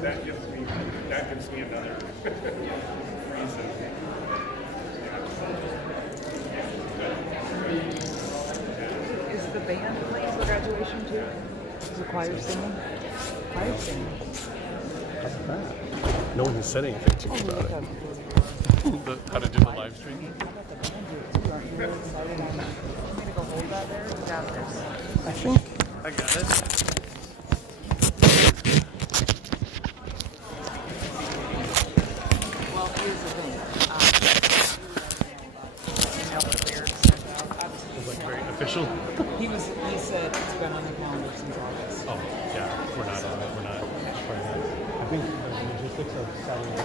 that gives me another reason. Is the band playing for graduation too? Is the choir singing? Choir singing. How's that? No one has said anything to me about it. How to do the live stream? Aren't you really excited on that? I'm going to go hold that there. You got this. I think I got it. Well, here's the thing. Email the Bears sent out. It was like very official. He said it's been on the calendar since August. Oh, yeah. We're not on it. We're not. I think the logistics of Saturday.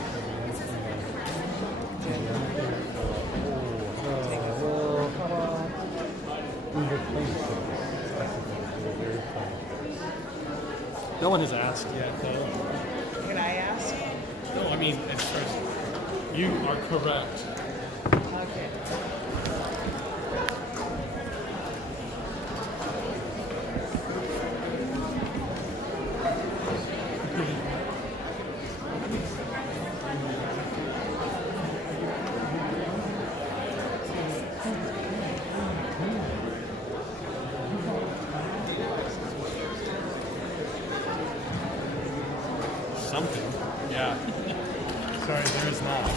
No one has asked yet, though. Can I ask? No, I mean, at first, you are correct. Okay. Something. Yeah. Sorry, there is not.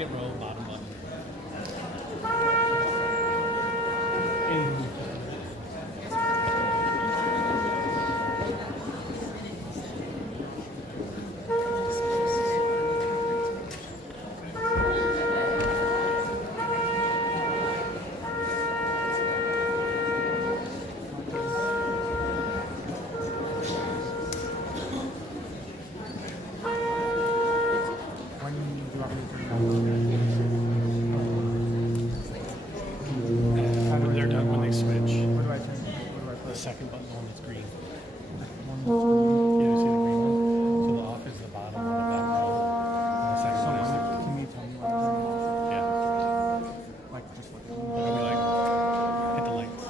second row, bottom button. When do you want me to turn When they're done, when they switch, What do I turn? What do I the put? second button on is green. One, Yeah, you see the green one? So the off is the bottom one of that row. And the second one is the Can you tell me what to turn off? yeah. Like just what? It'll be like hit the lights.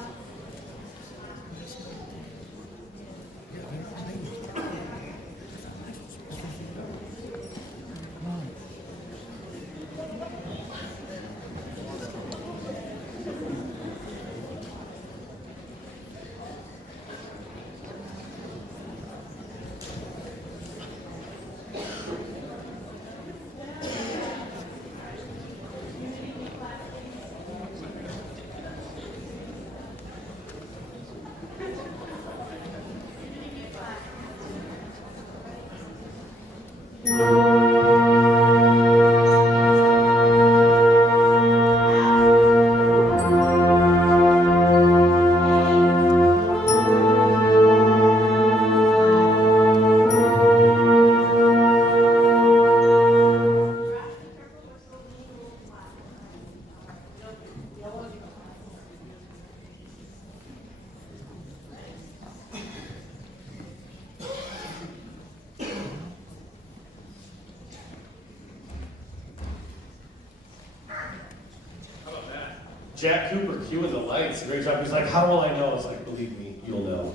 Jack Cooper cueing the lights. Great job. He's like, how will I know? It's like, believe me, you'll know.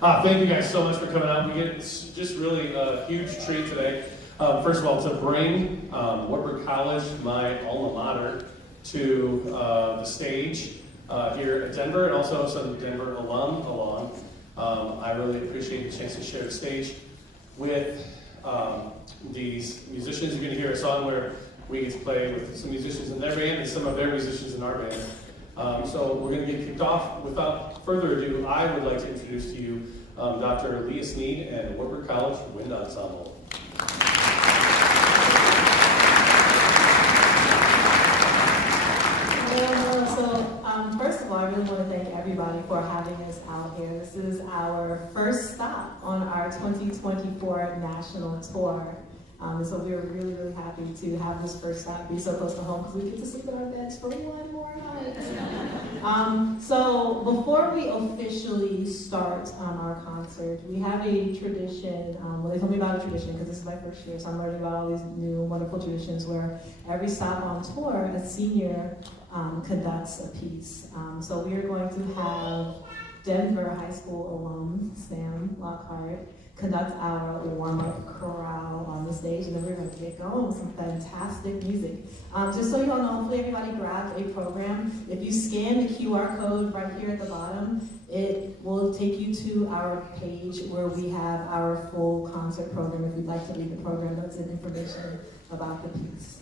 Thank you guys so much for coming out. We get just really a huge treat today. First of all, to bring Wartburg College, my alma mater, to the stage here at Denver, and also some Denver alum along. I really appreciate the chance to share the stage with these musicians. You're going to hear a song where we get to play with some musicians in their band and some of their musicians in our band. So we're going to get kicked off. Without further ado, I would like to introduce to you Dr. Leah Sneed and Wartburg College Wind Ensemble. Hello. So first of all, I really want to thank everybody for having us out here. This is our first stop on our 2024 national tour. So we're really, really happy to have this first stop be so close to home because we get to sleep in our beds for one more night. So before we officially start our concert, we have a tradition. Well, they told me about a tradition because this is my first year, so I'm learning about all these new wonderful traditions where every stop on tour, a senior conducts a piece. So we are going to have Denver High School alum Sam Lockhart conduct our warm-up chorale on the stage, and then we're going to get going with some fantastic music. Just so you all know, hopefully everybody grabbed a program. If you scan the QR code right here at the bottom, it will take you to our page where we have our full concert program. If you'd like to read the program, that's information about the piece.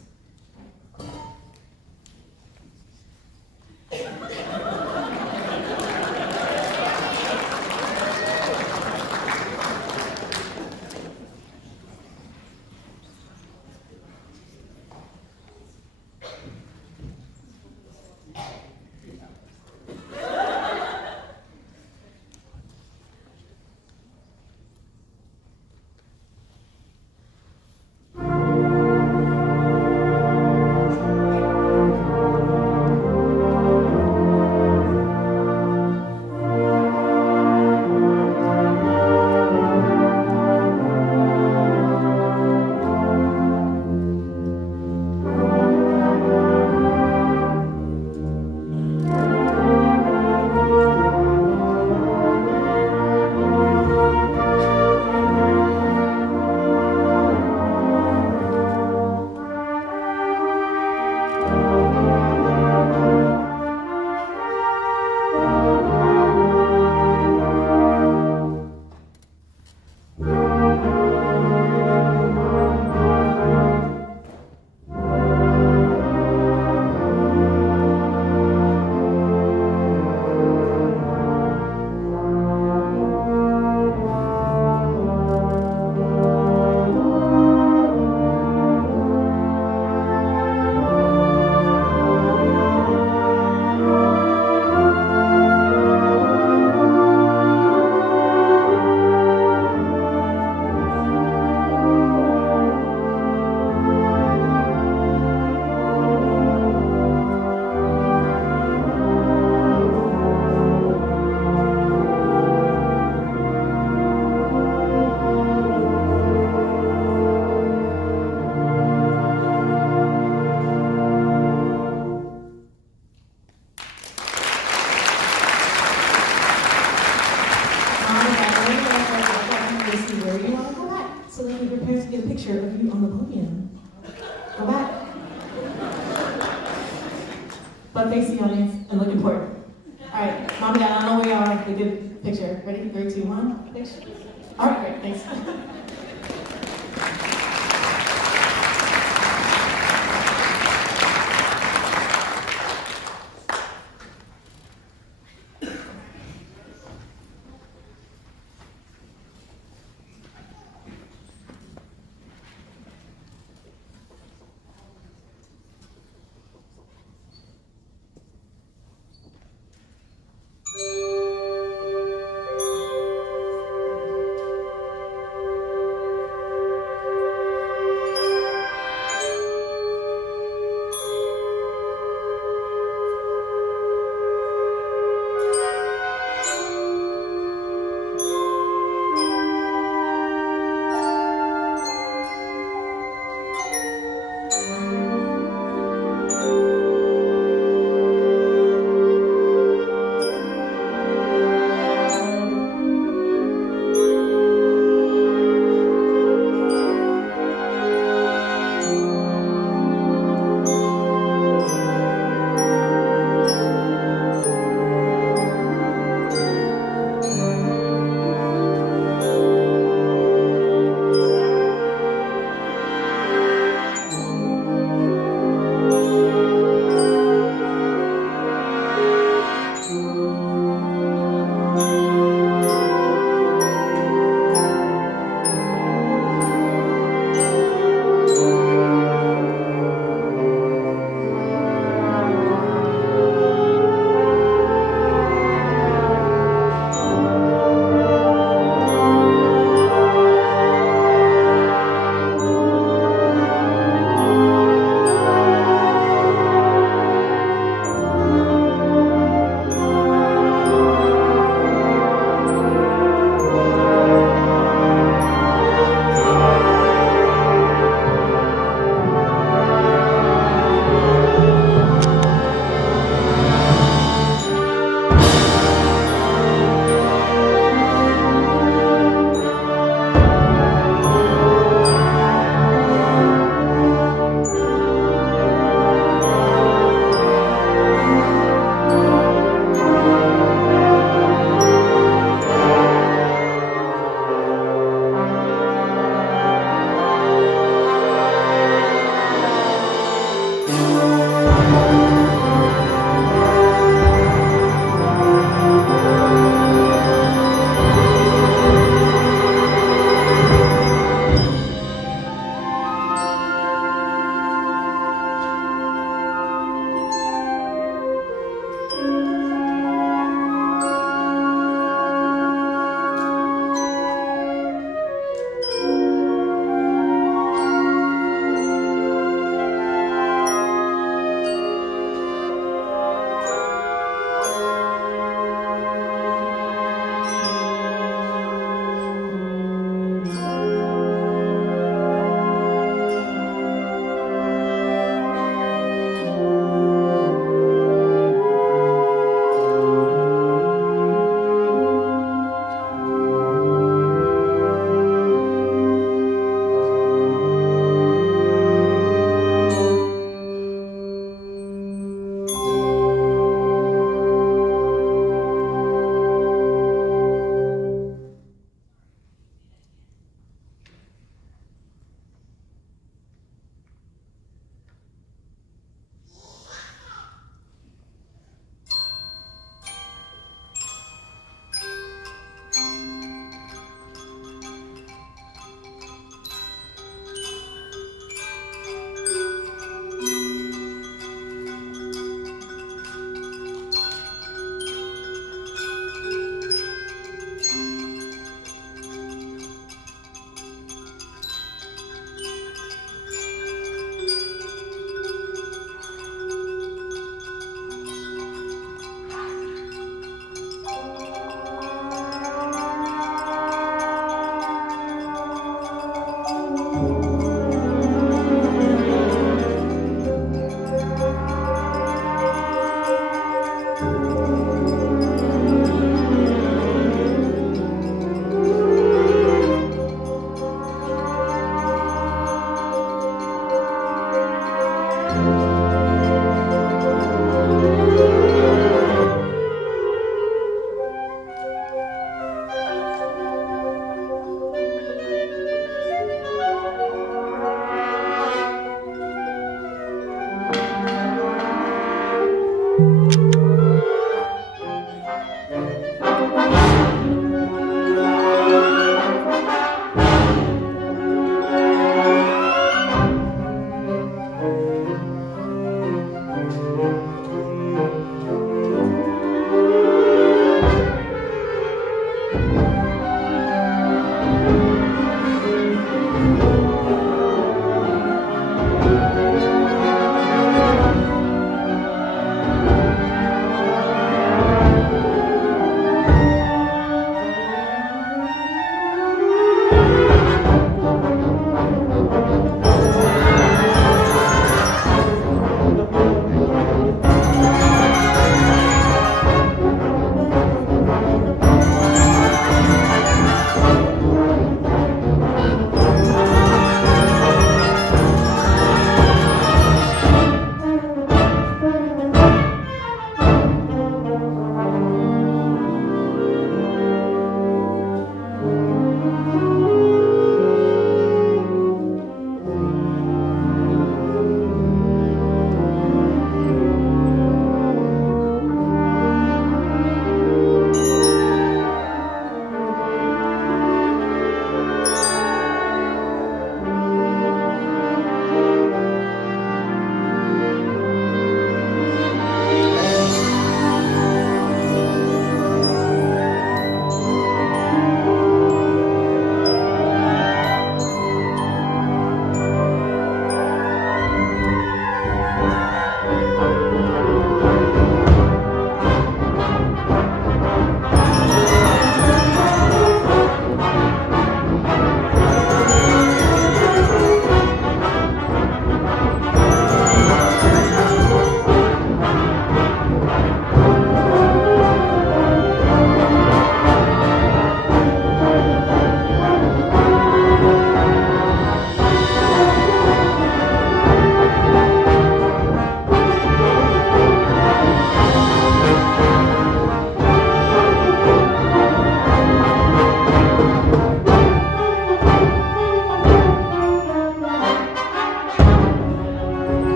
so that your parents can get a picture of you on the podium. Go back. But face the audience and look important. All right, Mom and Dad, I know where you are. A good picture. Ready? 3, 2, 1. Picture. All right, great. Thanks.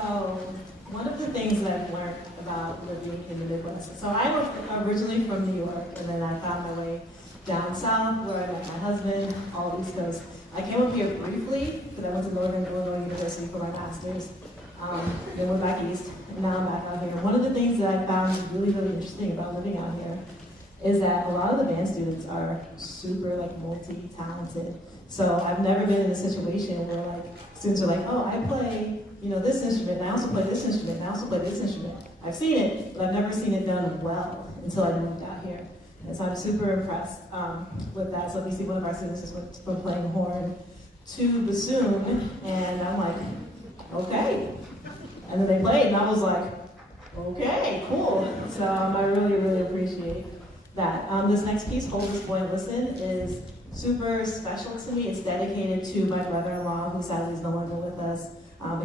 So, one of the things that I've learned about living in the Midwest, so I'm originally from New York, and then I found my way down south where I met my husband, all East Coast. I came up here briefly because I went to Northern Illinois University for my master's. Then went back east, and now I'm back out here. One of the things that I found really, really interesting about living out here is that a lot of the band students are super like multi-talented. So I've never been in a situation where like students are like, oh, I play, this instrument, and I also play this instrument, and I also play this instrument. I've seen it, but I've never seen it done well until I moved out here. And so I'm super impressed with that. So we see one of our students just went from playing horn to bassoon, and I'm like, okay. And then they played, and I was like, okay, cool. So I really, really appreciate that. This next piece, Hold This Boy and Listen, is super special to me. It's dedicated to my brother-in-law, who sadly is no longer with us.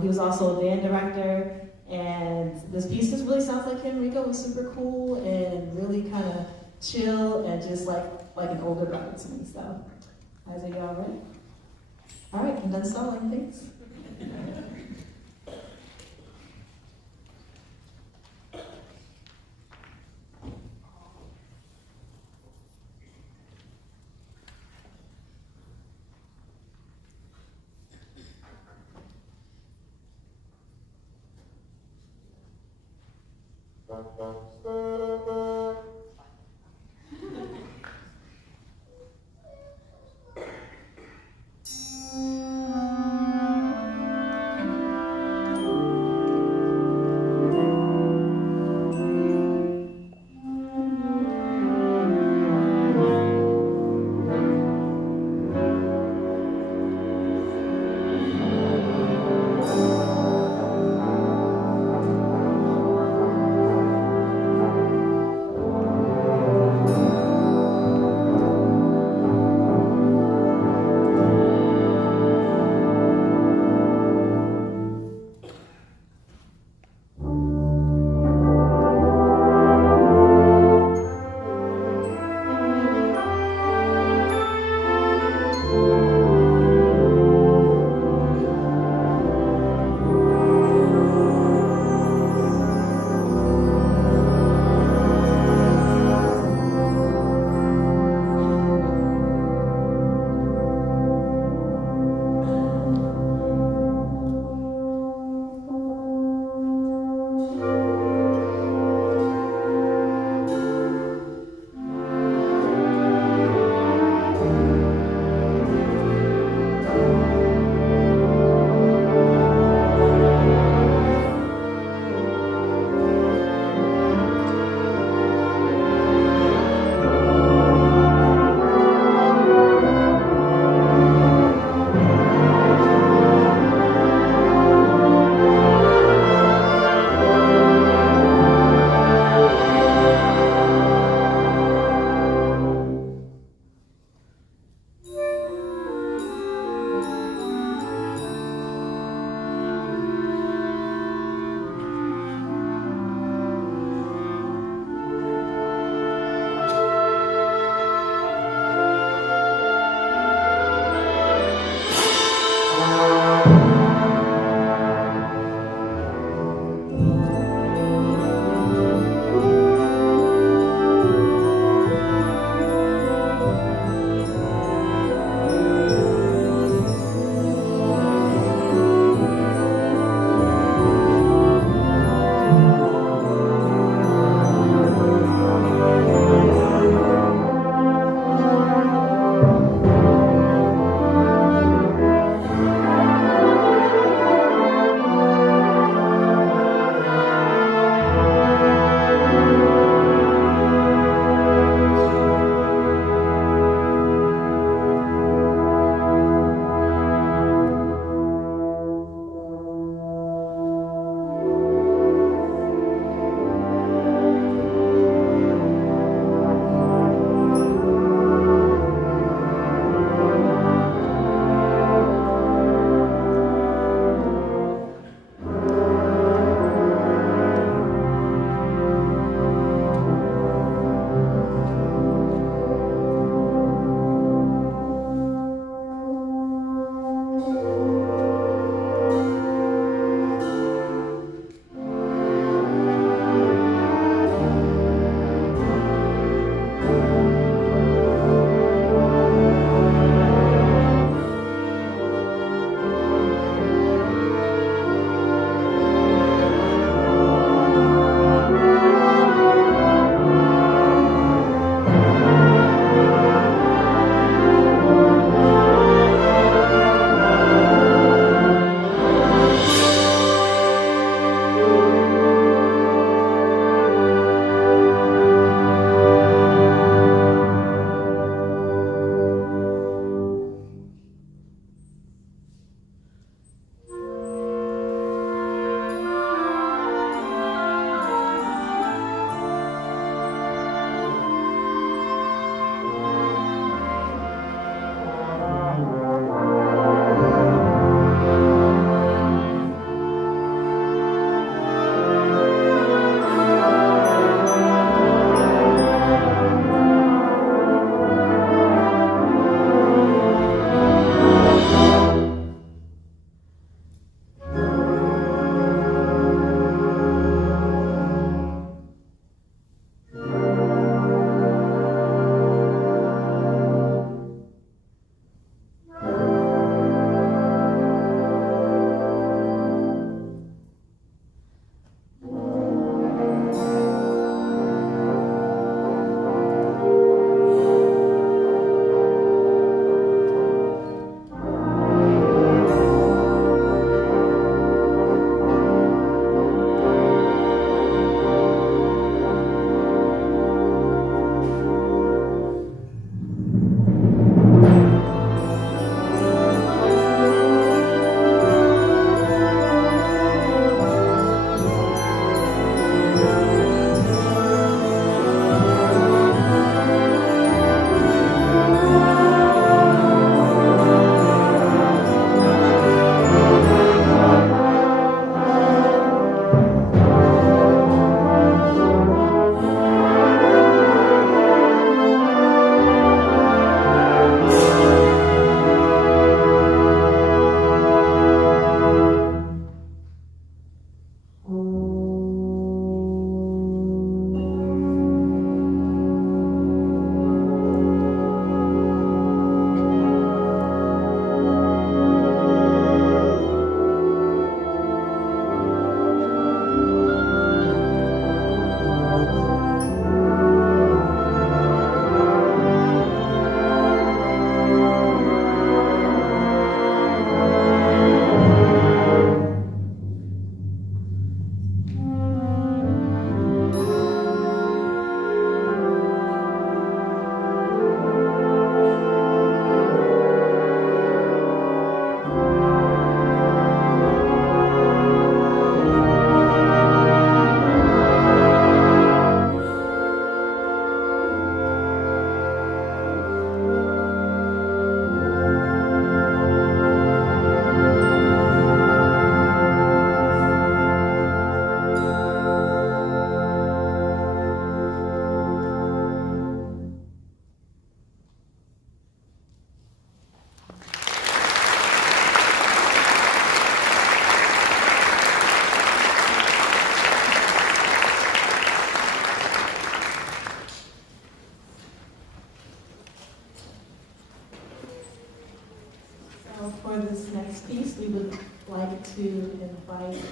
He was also a band director, and this piece just really sounds like him. Rico was super cool and really kind of chill and just like an older brother to me. So, Isaac, y'all ready? All right, I'm done soloing. Thanks.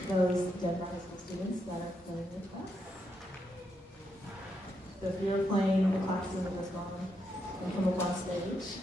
those Denver High School students that are playing with us. So if you're playing the classes in this moment, and come up on stage.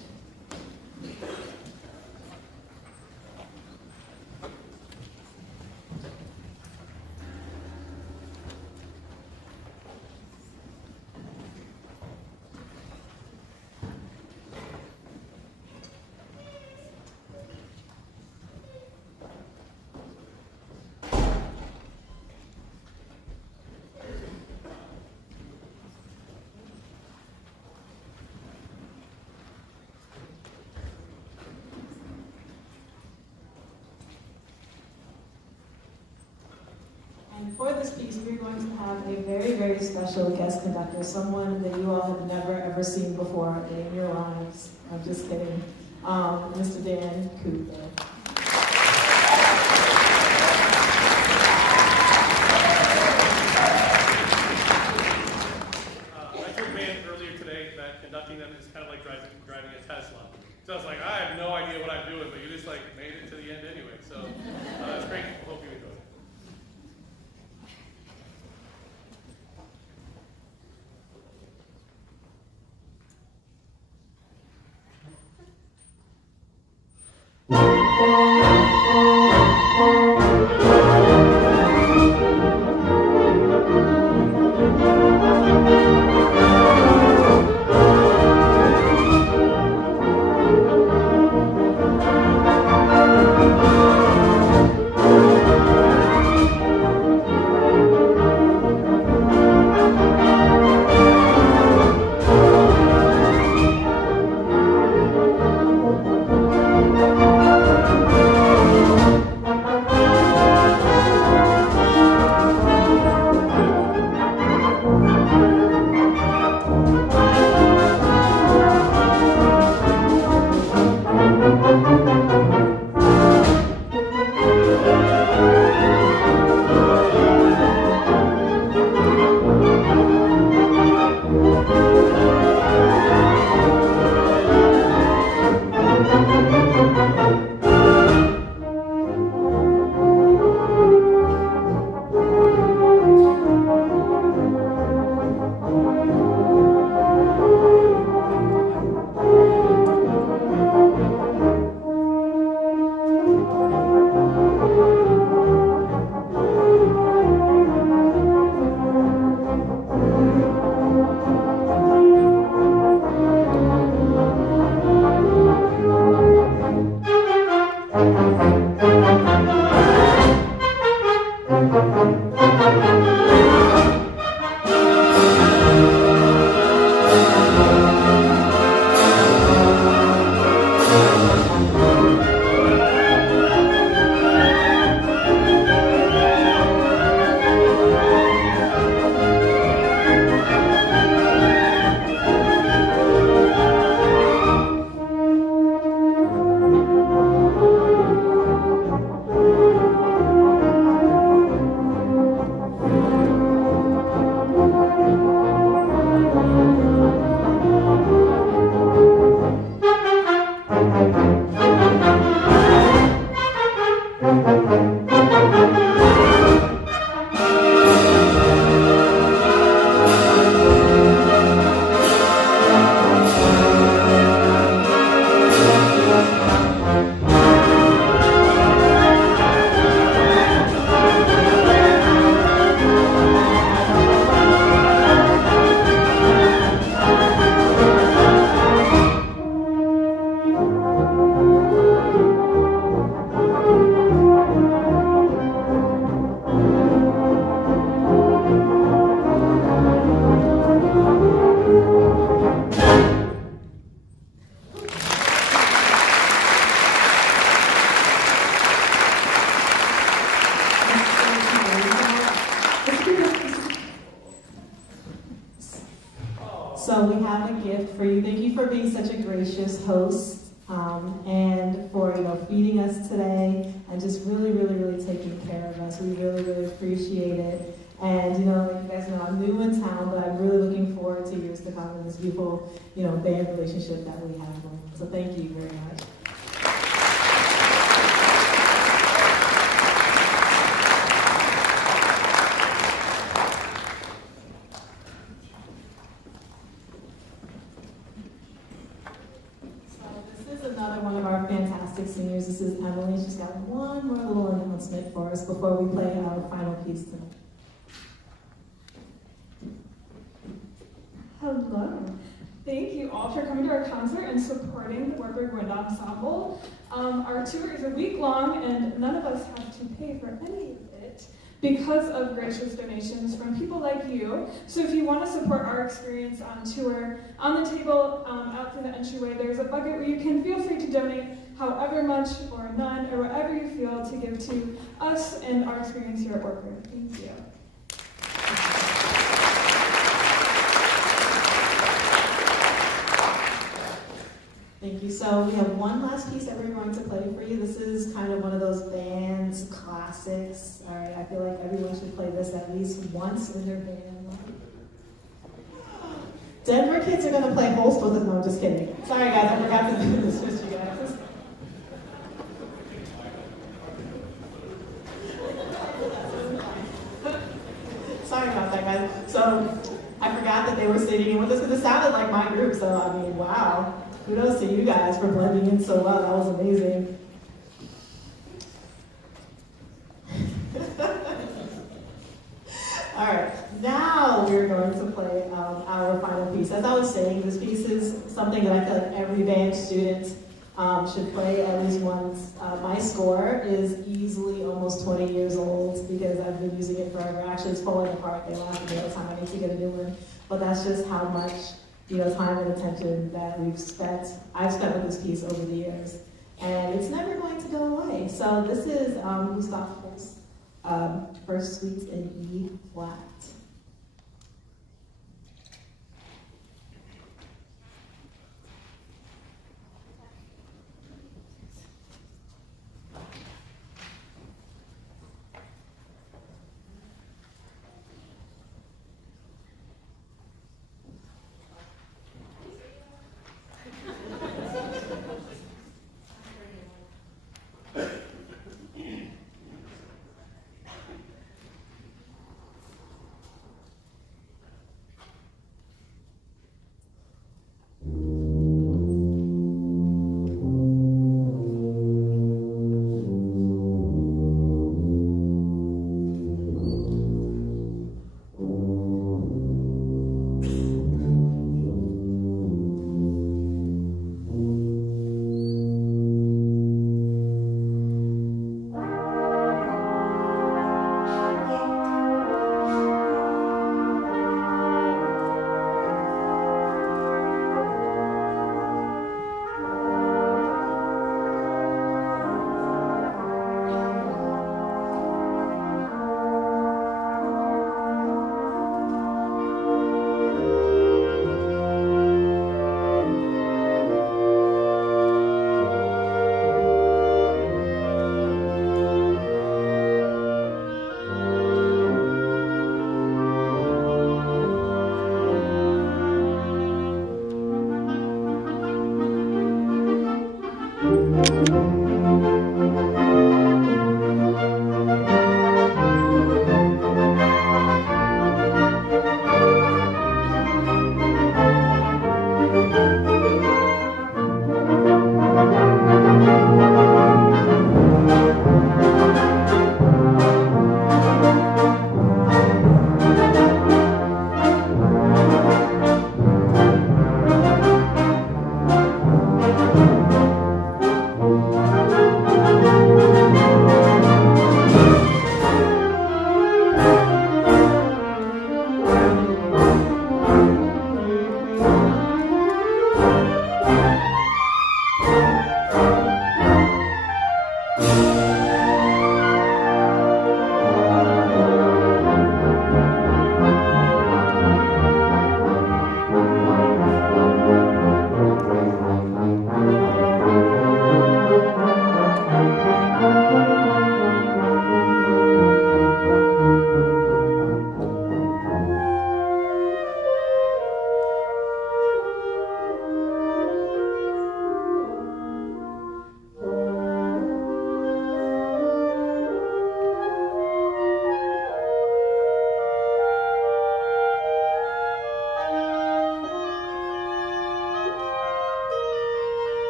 And for this piece, we're going to have a very, very special guest conductor, someone that you all have never, ever seen before in your lives. I'm just kidding. Mr. Dan Cooper. I told man earlier today that conducting them is kind of like driving a Tesla. So I was like, I have no idea what I'm doing, but you just like made it to the end anyway. So it's great. I hope you enjoy it. So we have a gift for you. Thank you for being such a gracious host, and for feeding us today and just really, really, really taking care of us. We really, really appreciate it. And like you guys know, I'm new in town, but I'm really looking forward to years to come and this beautiful, band relationship that we have going. So thank you very much. us before we play our final piece tonight. Hello. Thank you all for coming to our concert and supporting the Wartburg Wind Ensemble. Our tour is a week long and none of us have to pay for any of it because of gracious donations from people like you. So if you want to support our experience on tour, on the table out through the entryway, there's a bucket where you can feel free to donate however much or none or whatever you feel to give to us and our experience here at Wartburg. Thank you. Thank you. So we have one last piece that we're going to play for you. This is kind of one of those band's classics. All right, I feel like everyone should play this at least once in their band life. Denver kids are going to play Holst with us. No, I'm just kidding. Sorry, guys, I forgot to do this with you guys. Sorry about that, guys. So I forgot that they were singing with us because it sounded like my group. So I mean, wow. Kudos to you guys for blending in so well. That was amazing. All right, now we're going to play our final piece. As I was saying, this piece is something that I feel like every band student should play at least once. My score is easily almost 20 years old because I've been using it forever. Actually, it's falling apart. They laugh at me all the time. I need to get a new one. But that's just how much time and attention that I've spent with this piece over the years. And it's never going to go away. So this is Gustav Holst's first suite in E flat.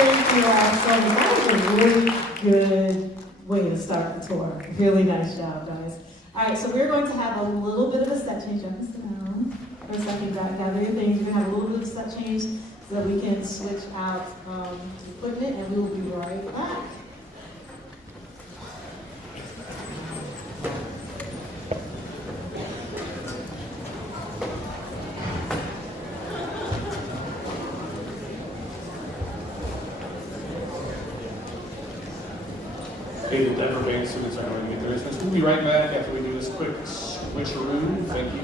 Thank you all so much. That was a really good way to start the tour. Really nice job, guys. All right, so we're going to have a little bit of a set change. Jump sit down for a second, gather your things. We're going to have a little bit of a set change so that we can switch out to equipment, and we will be right back. Hey, the Denver Band students are going to make their instruments. We'll be right back after we do this quick switcheroo. Thank you.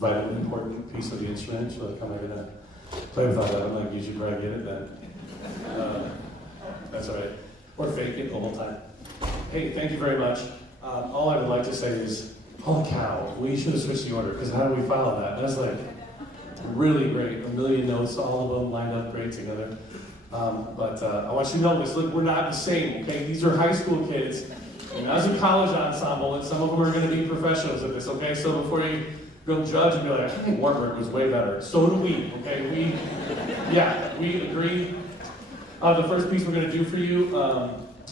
Vital, important piece of the instrument, so I'm not gonna play without that. I'm like, you should probably get it then. That's all right. Or fake it the whole time. Hey, thank you very much. All I would like to say is, holy cow, we should have switched the order, because how do we follow that? That's like really great. A million notes, all of them lined up great together. But I want you to know this, look, we're not the same, okay? These are high school kids, and I was a college ensemble, and some of them are gonna be professionals at this, okay? So before you go judge and be like, I think Wartburg was way better. So do we, okay? We agree. The first piece we're going to do for you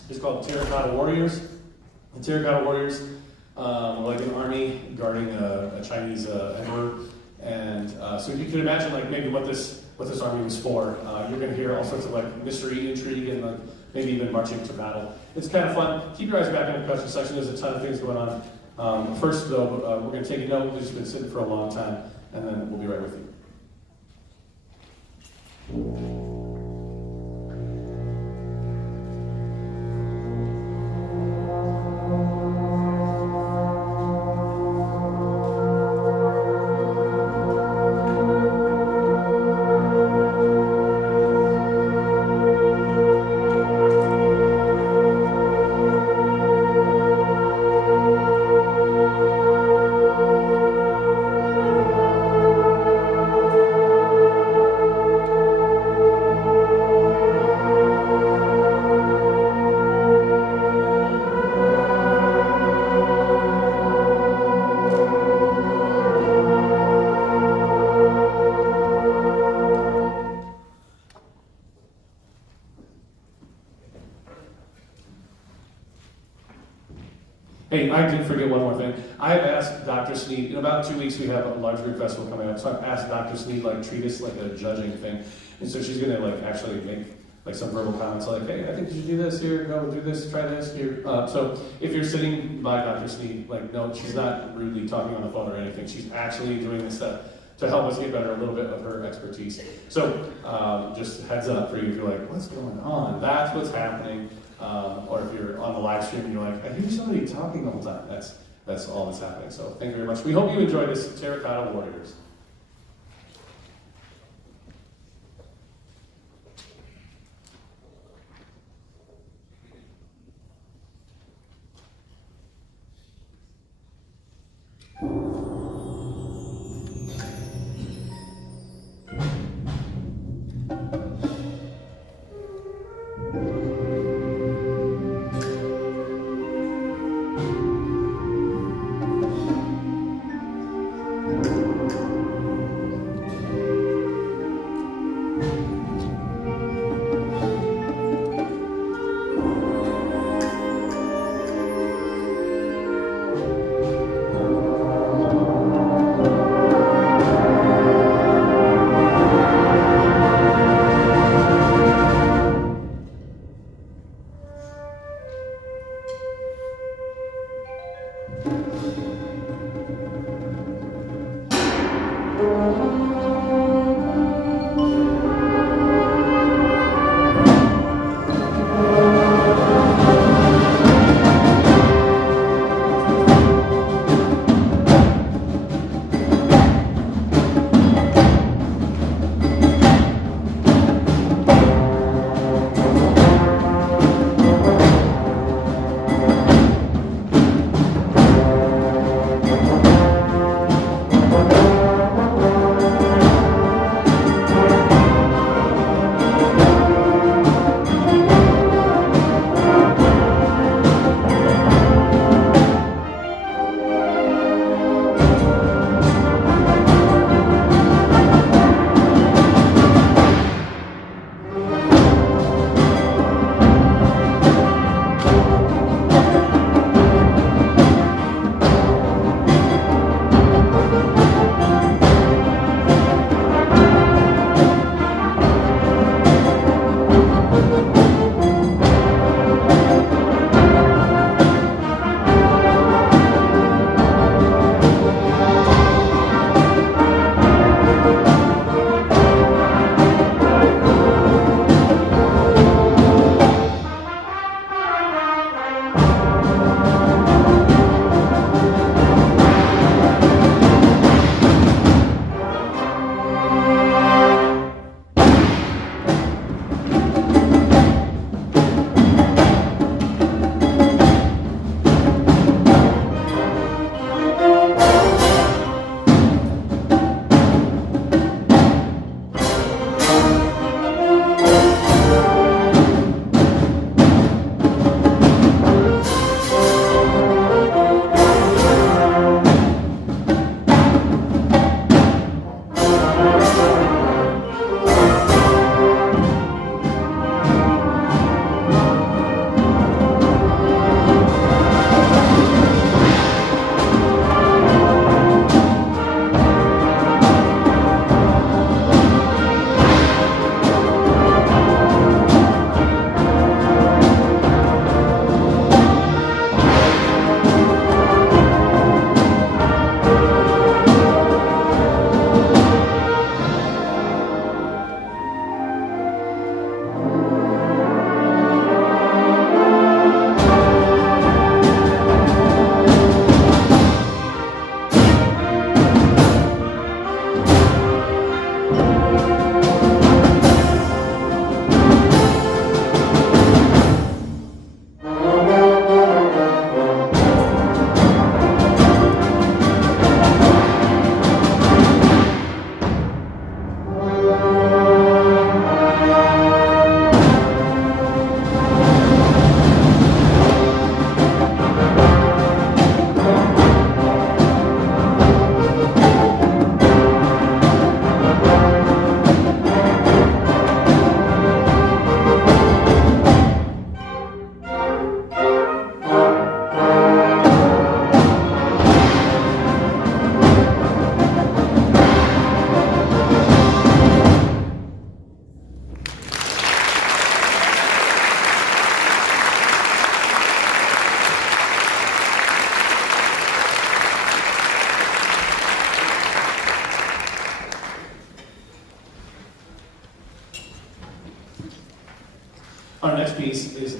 is called Terracotta Warriors. The Terracotta Warriors are like an army guarding a Chinese emperor. And so you can imagine like maybe what this army was for. You're going to hear all sorts of like mystery, intrigue, and like maybe even marching to battle. It's kind of fun. Keep your eyes back in the question section. There's a ton of things going on. First, though, we're going to take a note. We've just been sitting for a long time, and then we'll be right with you. Hey, I did forget one more thing. I've asked Dr. Sneed, in about 2 weeks we have a large group festival coming up, so I've asked Dr. Sneed like treat us like a judging thing. And so she's gonna like actually make like some verbal comments like, hey, I think you should do this here, go do this, try this here. So if you're sitting by Dr. Sneed, like no, she's not rudely talking on the phone or anything. She's actually doing this stuff to help us get better, a little bit of her expertise. So just heads up for you if you're like, what's going on? That's what's happening. Or if you're on the live stream and you're like, I hear somebody talking the whole time. That's all that's happening. So thank you very much. We hope you enjoy this Terracotta Warriors.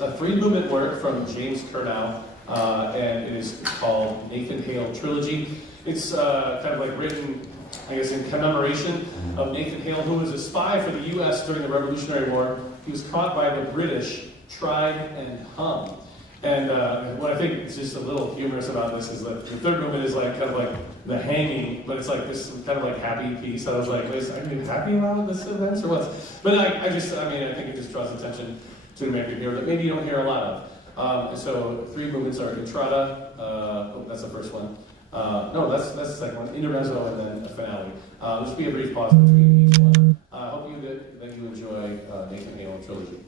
a three-movement work from James Curnow, and it is called Nathan Hale Trilogy. It's kind of like written, I guess, in commemoration of Nathan Hale, who was a spy for the U.S. during the Revolutionary War. He was caught by the British, tried, and hung. And what I think is just a little humorous about this is that the third movement is like kind of like the hanging, but it's like this kind of like happy piece. I was like, wait, are you happy about this event or what? But I think it just draws attention to an American hero that maybe you don't hear a lot of. So three movements are Entrada, that's the first one. No, that's the second one. Intermezzo and then a finale. There'll just be a brief pause between each one. I hope that you enjoy Nathan Hale Trilogy.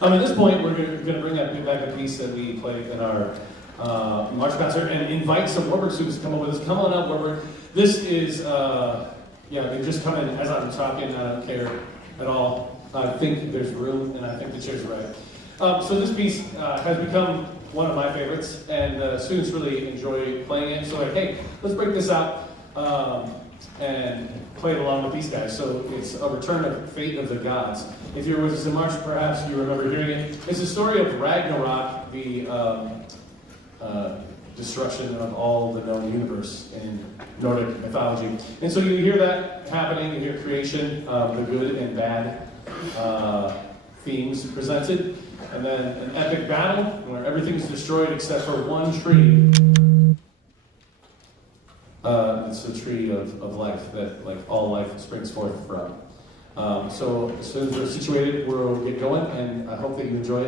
At this point, we're going to bring back a piece that we played in our March concert and invite some Wartburg students to come up with us. Come on up, Wartburg. This is, they just come in as I'm talking. I don't care at all. I think there's room, and I think the chairs are right. So this piece has become one of my favorites, and students really enjoy playing it. So like, hey, let's break this out and play it along with these guys. So it's a return of Fate of the Gods. If you were with us in March, perhaps you remember hearing it. It's the story of Ragnarok, the destruction of all the known universe in Nordic mythology. And so you hear that happening, you hear creation, the good and bad themes presented, and then an epic battle where everything's destroyed except for one tree. It's the tree of life that all life springs forth from. So as soon as we're situated, we'll get going, and I hope that you enjoy it.